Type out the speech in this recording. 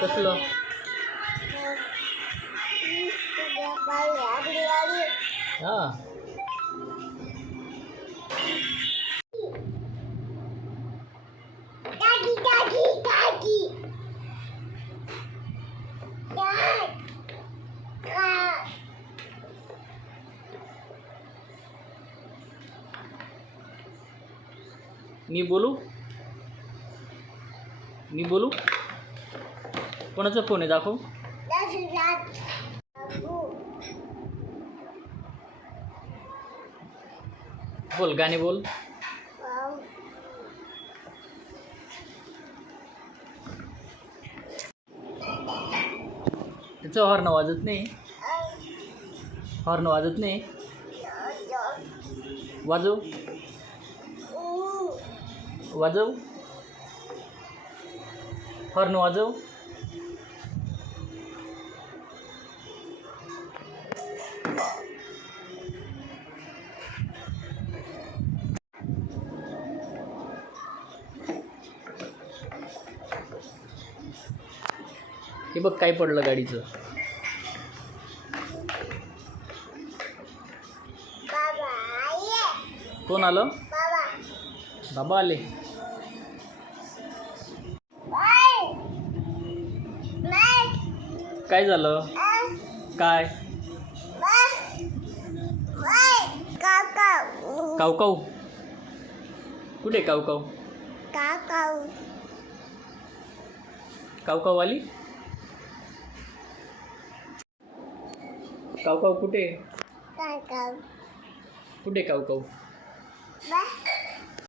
कसलं? हा. मी बोलू? मी बोलू? कोणाचा फोन आहे दाखव. बोल, गाणे बोल. त्याचं हॉर्न वाजत नाही. हॉर्न वाजत नाही. वाजव वाजव. हॉर्न वाजव. हे बघ काय पडलं गाडीचं. कोण आलं? बाबा आले. काय झालं? काय? काव कुठे? काव आली. काव कुठे? कुठे काव?